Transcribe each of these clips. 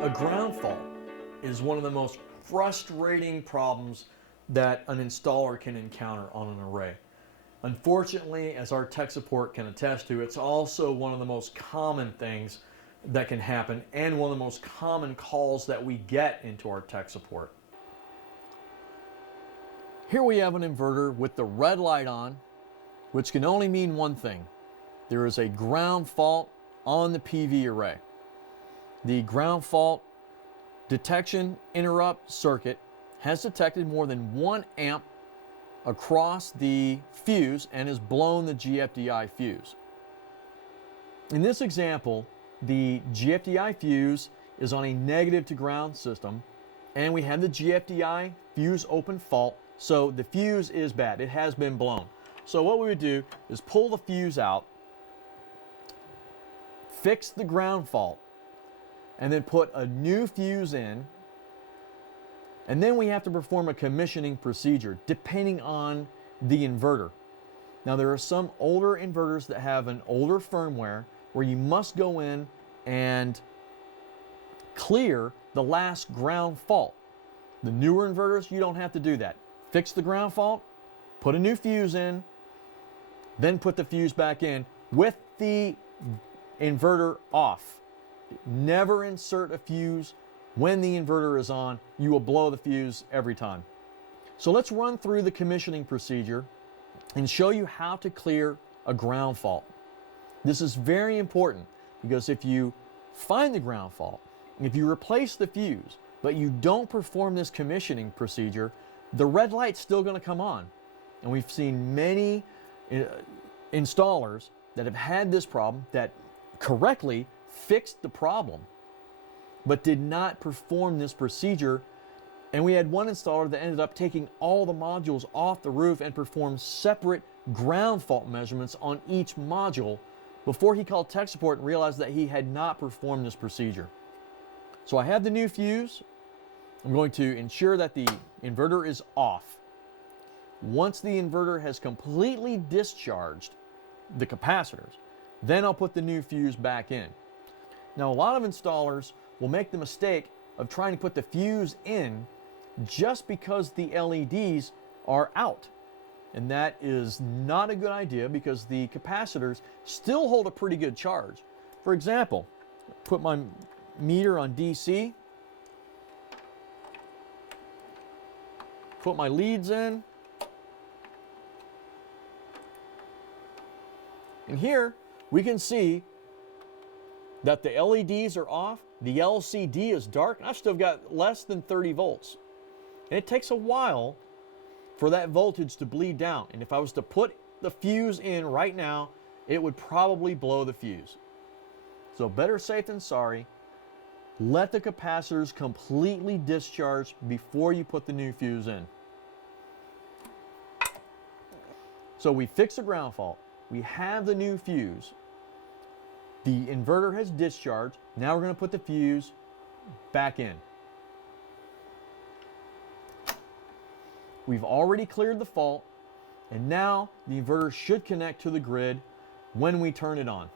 A ground fault is one of the most frustrating problems that an installer can encounter on an array. Unfortunately, as our tech support can attest to, it's also one of the most common things that can happen and one of the most common calls that we get into our tech support. Here we have an inverter with the red light on, which can only mean one thing. There is a ground fault on the PV array. The ground fault detection interrupt circuit has detected more than 1 amp across the fuse and has blown the GFDI fuse. In this example, the GFDI fuse is on a negative to ground system, and we have the GFDI fuse open fault, so the fuse is bad. It has been blown. So what we would do is pull the fuse out, fix the ground fault, and then put a new fuse in, and then we have to perform a commissioning procedure depending on the inverter. Now there are some older inverters that have an older firmware where you must go in and clear the last ground fault. The newer inverters, you don't have to do that. Fix the ground fault, put a new fuse in, then put the fuse back in with the inverter off. Never insert a fuse when the inverter is on. You will blow the fuse every time. So let's run through the commissioning procedure and show you how to clear a ground fault. This is very important because if you find the ground fault, if you replace the fuse, but you don't perform this commissioning procedure, the red light's still going to come on. And we've seen many installers that have had this problem that correctly fixed the problem but did not perform this procedure, and we had one installer that ended up taking all the modules off the roof and performed separate ground fault measurements on each module before he called tech support and realized that he had not performed this procedure. So I have the new fuse. I'm going to ensure that the inverter is off. Once the inverter has completely discharged the capacitors, then I'll put the new fuse back in. Now, a lot of installers will make the mistake of trying to put the fuse in just because the LEDs are out. And that is not a good idea because the capacitors still hold a pretty good charge. For example, put my meter on DC, put my leads in, and here we can see that the LEDs are off, the LCD is dark, and I've still got less than 30 volts. And it takes a while for that voltage to bleed down. And if I was to put the fuse in right now, it would probably blow the fuse. So better safe than sorry. Let the capacitors completely discharge before you put the new fuse in. So we fixed the ground fault. We have the new fuse. The inverter has discharged. Now we're going to put the fuse back in. We've already cleared the fault, and now the inverter should connect to the grid when we turn it on.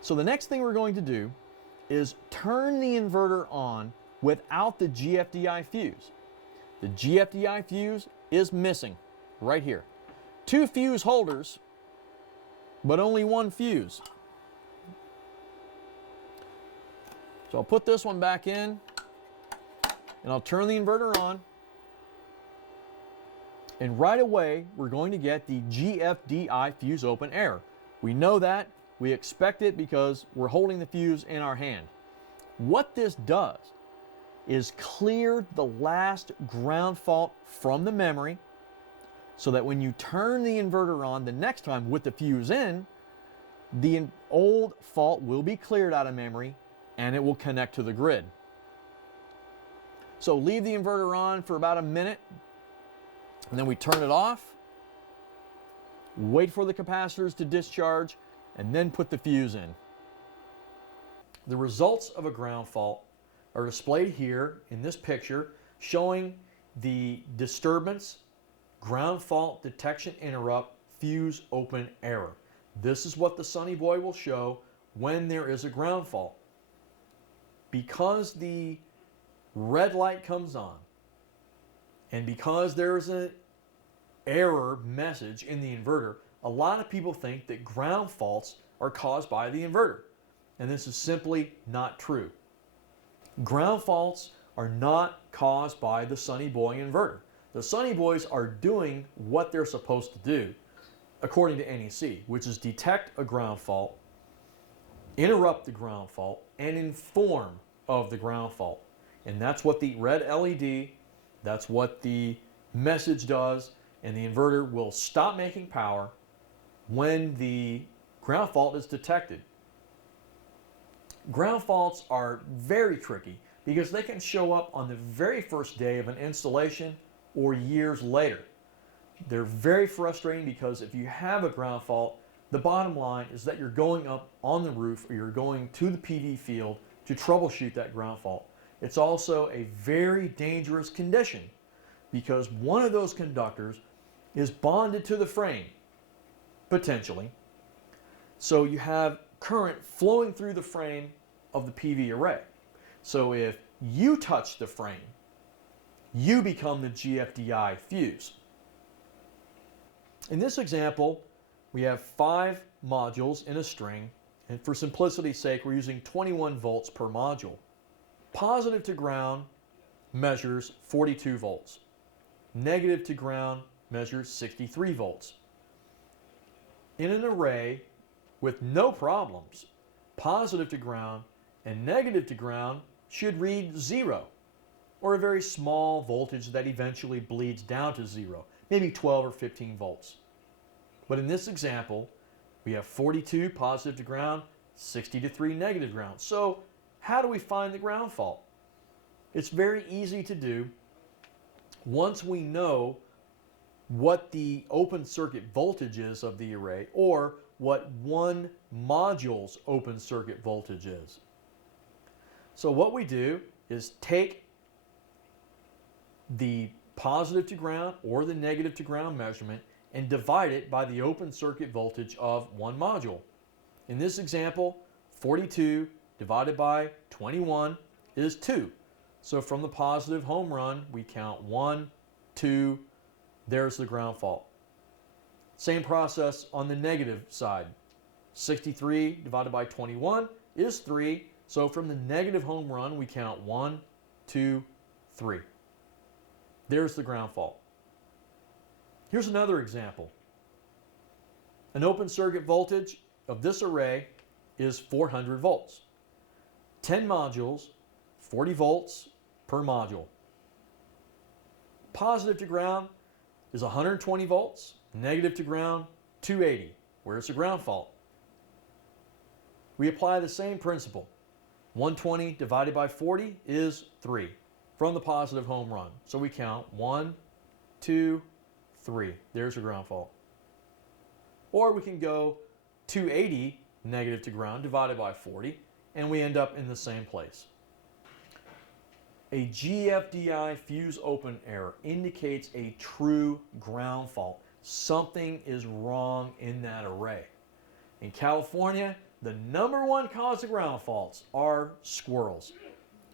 So the next thing we're going to do is turn the inverter on without the GFDI fuse. The GFDI fuse is missing right here. 2 fuse holders, but only 1 fuse. So I'll put this one back in, and I'll turn the inverter on, and right away we're going to get the GFDI fuse open error. We know that, we expect it because we're holding the fuse in our hand. What this does is clear the last ground fault from the memory so that when you turn the inverter on the next time with the fuse in, the old fault will be cleared out of memory and it will connect to the grid. So leave the inverter on for about a minute, and then we turn it off, wait for the capacitors to discharge, and then put the fuse in. The results of a ground fault are displayed here in this picture showing the disturbance, ground fault detection interrupt, fuse open error. This is what the Sunny Boy will show when there is a ground fault. Because the red light comes on, and because there's an error message in the inverter, a lot of people think that ground faults are caused by the inverter. And this is simply not true. Ground faults are not caused by the Sunny Boy inverter. The Sunny Boys are doing what they're supposed to do, according to NEC, which is detect a ground fault, interrupt the ground fault, and inform of the ground fault. And that's what the red LED, that's what the message does, and the inverter will stop making power when the ground fault is detected. Ground faults are very tricky because they can show up on the very first day of an installation or years later. They're very frustrating because if you have a ground fault, the bottom line is that you're going up on the roof or you're going to the PV field to troubleshoot that ground fault. It's also a very dangerous condition because one of those conductors is bonded to the frame, potentially. So you have current flowing through the frame of the PV array. So if you touch the frame, you become the GFDI fuse. In this example, we have 5 modules in a string, and for simplicity's sake, we're using 21 volts per module. Positive to ground measures 42 volts. Negative to ground measures 63 volts. In an array with no problems, positive to ground and negative to ground should read 0, or a very small voltage that eventually bleeds down to 0, maybe 12 or 15 volts. But in this example, we have 42 positive to ground, 63 negative ground. So how do we find the ground fault? It's very easy to do. Once we know what the open circuit voltage is of the array, or what one module's open circuit voltage is. So what we do is take the positive to ground or the negative to ground measurement and divide it by the open circuit voltage of one module. In this example, 42 divided by 21 is 2. So from the positive home run, we count 1, 2, there's the ground fault. Same process on the negative side. 63 divided by 21 is 3. So from the negative home run, we count 1, 2, 3. There's the ground fault. Here's another example. An open circuit voltage of this array is 400 volts. 10 modules, 40 volts per module. Positive to ground is 120 volts. Negative to ground, 280. Where's the ground fault? We apply the same principle. 120 divided by 40 is 3 from the positive home run. So we count 1, 2, 3. There's the ground fault. Or we can go 280 negative to ground divided by 40, and we end up in the same place. A GFDI fuse open error indicates a true ground fault. Something is wrong in that array. In California, the #1 cause of ground faults are squirrels.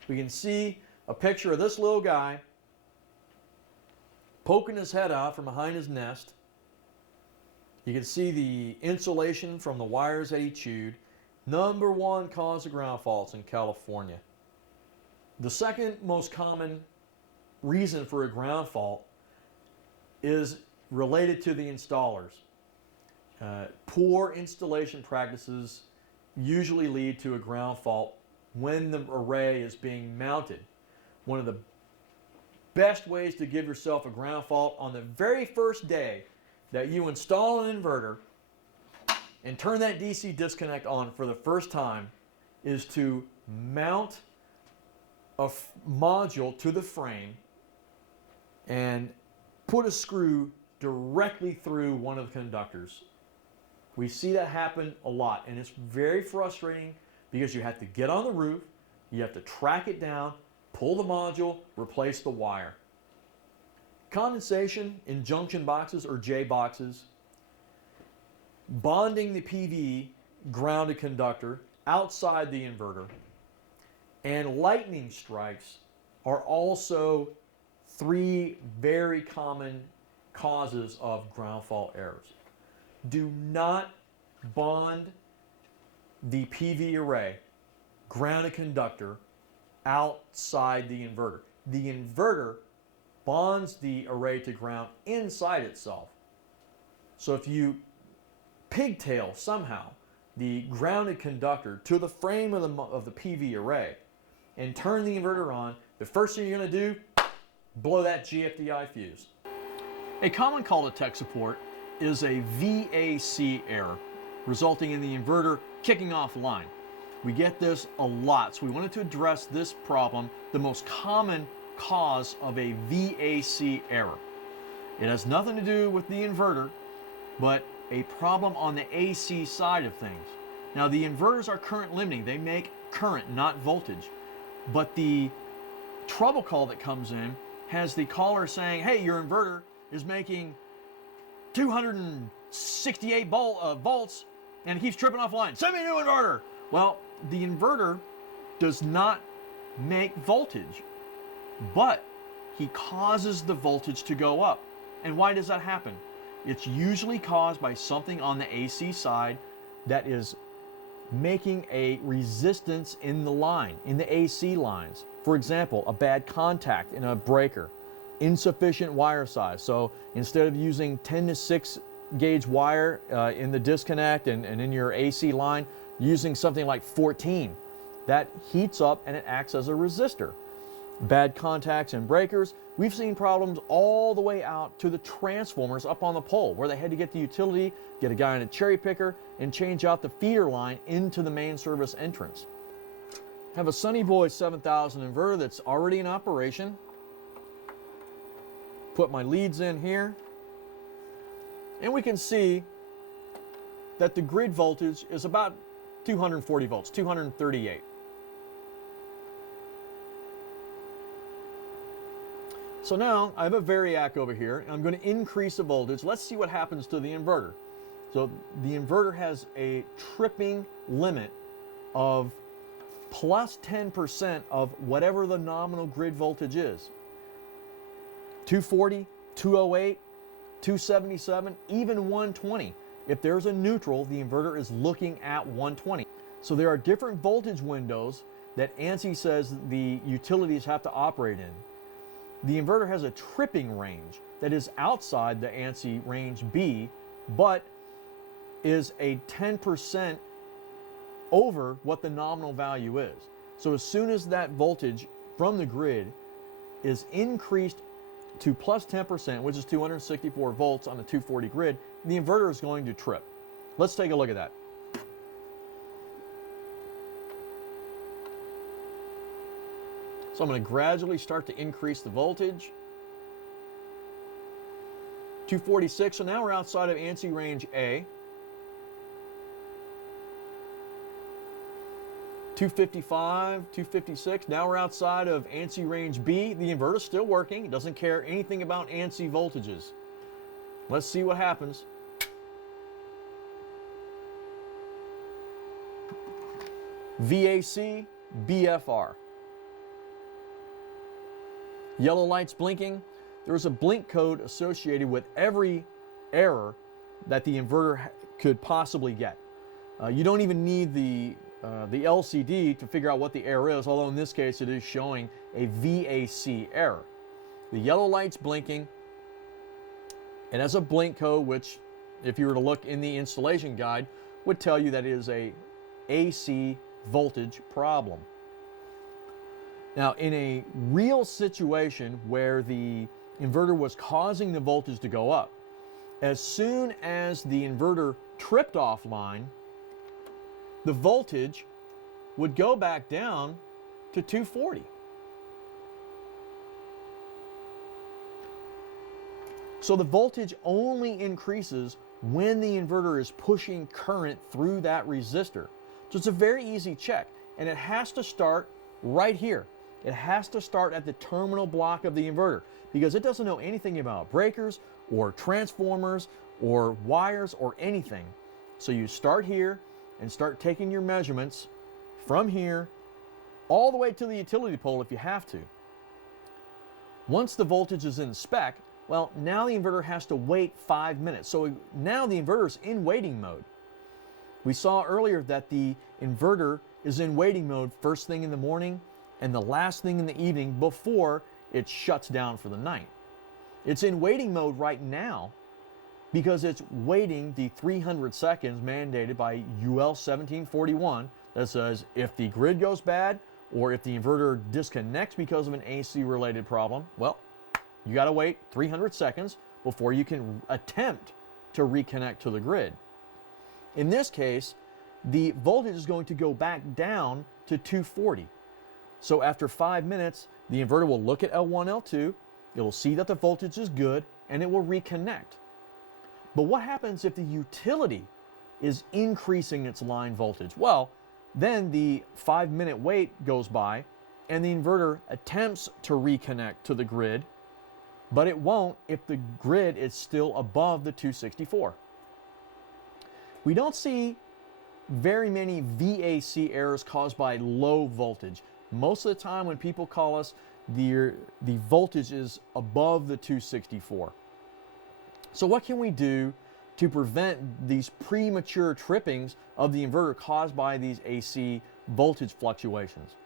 We can see a picture of this little guy poking his head out from behind his nest. You can see the insulation from the wires that he chewed. #1 cause of ground faults in California. The second most common reason for a ground fault is related to the installers. Poor installation practices usually lead to a ground fault when the array is being mounted. One of the best ways to give yourself a ground fault on the very first day that you install an inverter and turn that DC disconnect on for the first time is to mount a module to the frame and put a screw directly through one of the conductors. We see that happen a lot, and it's very frustrating because you have to get on the roof, you have to track it down, pull the module, replace the wire. Condensation in junction boxes or J boxes, bonding the PV grounded conductor outside the inverter, and lightning strikes are also three very common causes of ground fault errors. Do not bond the PV array, grounded conductor, outside the inverter. The inverter bonds the array to ground inside itself. So if you pigtail somehow the grounded conductor to the frame of the PV array and turn the inverter on, the first thing you're going to do, blow that GFDI fuse. A common call to tech support is a VAC error, resulting in the inverter kicking offline. We get this a lot, so we wanted to address this problem, the most common cause of a VAC error. It has nothing to do with the inverter, but a problem on the AC side of things. Now, the inverters are current limiting. They make current, not voltage. But the trouble call that comes in has the caller saying, hey, your inverter is making 268 volts and it keeps tripping offline. Send me a new inverter. Well, the inverter does not make voltage, but he causes the voltage to go up. And why does that happen? It's usually caused by something on the AC side that is making a resistance in the line, in the AC lines. For example, a bad contact in a breaker, insufficient wire size. So instead of using 10 to 6 gauge wire in the disconnect and in your AC line, using something like 14, that heats up and it acts as a resistor. Bad contacts and breakers. We've seen problems all the way out to the transformers up on the pole where they had to get the utility, get a guy in a cherry picker, and change out the feeder line into the main service entrance. Have a Sunny Boy 7000 inverter that's already in operation. Put my leads in here, and we can see that the grid voltage is about 240 volts, 238. So now I have a variac over here, and I'm going to increase the voltage. Let's see what happens to the inverter. So the inverter has a tripping limit of plus 10% of whatever the nominal grid voltage is. 240, 208, 277, even 120. If there's a neutral, the inverter is looking at 120. So there are different voltage windows that ANSI says the utilities have to operate in. The inverter has a tripping range that is outside the ANSI range B, but is a 10% over what the nominal value is. So as soon as that voltage from the grid is increased to plus 10%, which is 264 volts on a 240 grid, the inverter is going to trip. Let's take a look at that. So I'm going to gradually start to increase the voltage. 246, so now we're outside of ANSI range A. 255, 256, now we're outside of ANSI range B. The inverter's still working. It doesn't care anything about ANSI voltages. Let's see what happens. VAC, BFR. Yellow lights blinking. There's a blink code associated with every error that the inverter could possibly get. You don't even need the LCD to figure out what the error is, although in this case it is showing a VAC error. The yellow light's blinking. It has a blink code, which if you were to look in the installation guide, would tell you that it is a AC voltage problem. Now, in a real situation where the inverter was causing the voltage to go up, as soon as the inverter tripped offline, the voltage would go back down to 240. So the voltage only increases when the inverter is pushing current through that resistor. So it's a very easy check, and it has to start right here. It has to start at the terminal block of the inverter because it doesn't know anything about breakers or transformers or wires or anything. So you start here and start taking your measurements from here all the way to the utility pole if you have to. Once the voltage is in spec, well, now the inverter has to wait 5 minutes. So now the inverter is in waiting mode. We saw earlier that the inverter is in waiting mode first thing in the morning and the last thing in the evening before it shuts down for the night. It's in waiting mode right now because it's waiting the 300 seconds mandated by UL 1741 that says if the grid goes bad or if the inverter disconnects because of an AC related problem, well, you got to wait 300 seconds before you can attempt to reconnect to the grid. In this case, the voltage is going to go back down to 240. So after 5 minutes, the inverter will look at L1, L2, it will see that the voltage is good, and it will reconnect. But what happens if the utility is increasing its line voltage? Well, then the 5-minute wait goes by, and the inverter attempts to reconnect to the grid, but it won't if the grid is still above the 264. We don't see very many VAC errors caused by low voltage. Most of the time when people call us, the voltage is above the 264. So what can we do to prevent these premature trippings of the inverter caused by these AC voltage fluctuations?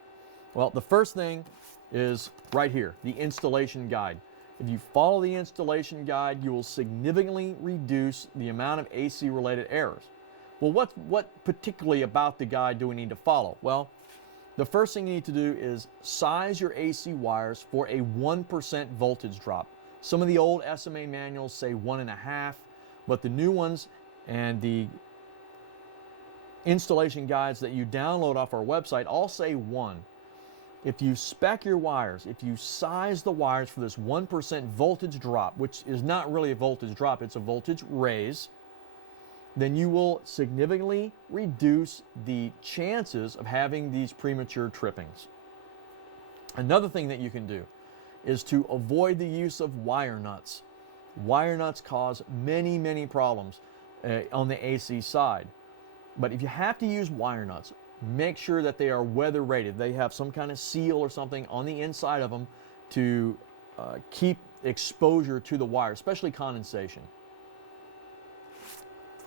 Well, the first thing is right here, the installation guide. If you follow the installation guide, you will significantly reduce the amount of AC related errors. Well, what particularly about the guide do we need to follow? Well, the first thing you need to do is size your AC wires for a 1% voltage drop. Some of the old SMA manuals say 1.5, but the new ones and the installation guides that you download off our website all say 1. If you spec your wires, if you size the wires for this 1% voltage drop, which is not really a voltage drop, it's a voltage raise, then you will significantly reduce the chances of having these premature trippings. Another thing that you can do is to avoid the use of wire nuts. Wire nuts cause many, many problems on the AC side. But if you have to use wire nuts, make sure that they are weather rated. They have some kind of seal or something on the inside of them to keep exposure to the wire, especially condensation.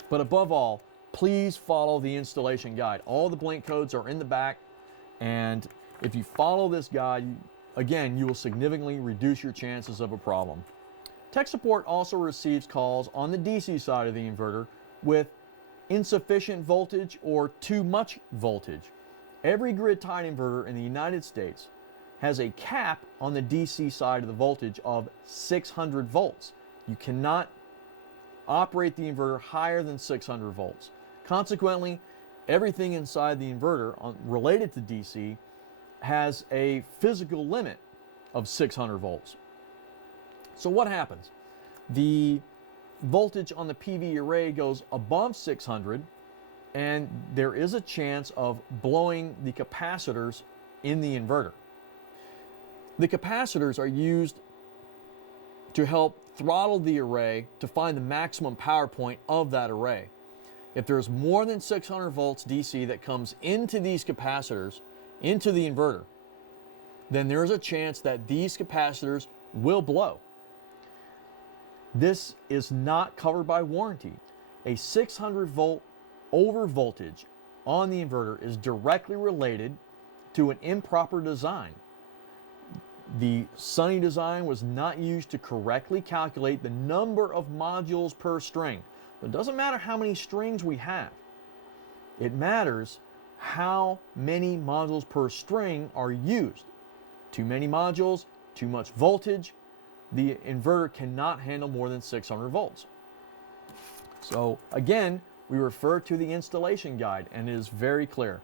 But above all, please follow the installation guide. All the blink codes are in the back, and if you follow this guide, again, you will significantly reduce your chances of a problem. Tech support also receives calls on the DC side of the inverter with insufficient voltage or too much voltage. Every grid-tied inverter in the United States has a cap on the DC side of the voltage of 600 volts. You cannot operate the inverter higher than 600 volts. Consequently, everything inside the inverter related to DC has a physical limit of 600 volts. So what happens? The voltage on the PV array goes above 600, and there is a chance of blowing the capacitors in the inverter. The capacitors are used to help throttle the array to find the maximum power point of that array. If there's more than 600 volts DC that comes into these capacitors, into the inverter, then there's a chance that these capacitors will blow. This is not covered by warranty. A 600 volt over voltage on the inverter is directly related to an improper design. The Sunny design was not used to correctly calculate the number of modules per string. It doesn't matter how many strings we have. It matters how many modules per string are used. Too many modules, too much voltage, the inverter cannot handle more than 600 volts. So again, we refer to the installation guide, and it is very clear.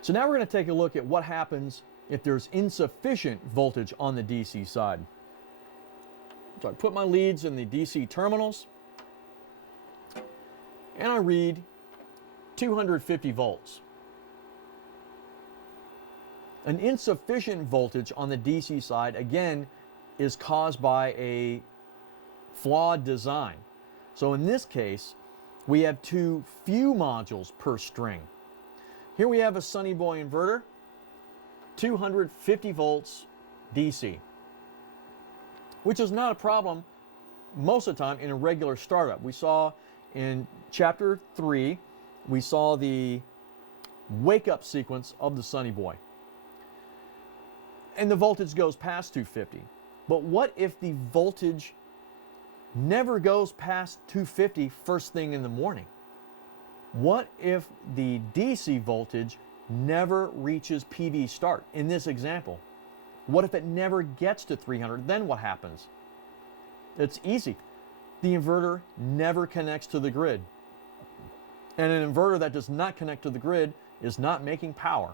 So now we're going to take a look at what happens if there's insufficient voltage on the DC side. So I put my leads in the DC terminals, and I read 250 volts. An insufficient voltage on the DC side, again, is caused by a flawed design. So in this case, we have too few modules per string. Here we have a Sunny Boy inverter, 250 volts DC, which is not a problem most of the time in a regular startup. We saw in chapter 3, we saw the wake up sequence of the Sunny Boy. And the voltage goes past 250. But what if the voltage never goes past 250 first thing in the morning? What if the DC voltage never reaches PV start in this example? What if it never gets to 300? Then what happens? It's easy. The inverter never connects to the grid. And an inverter that does not connect to the grid is not making power.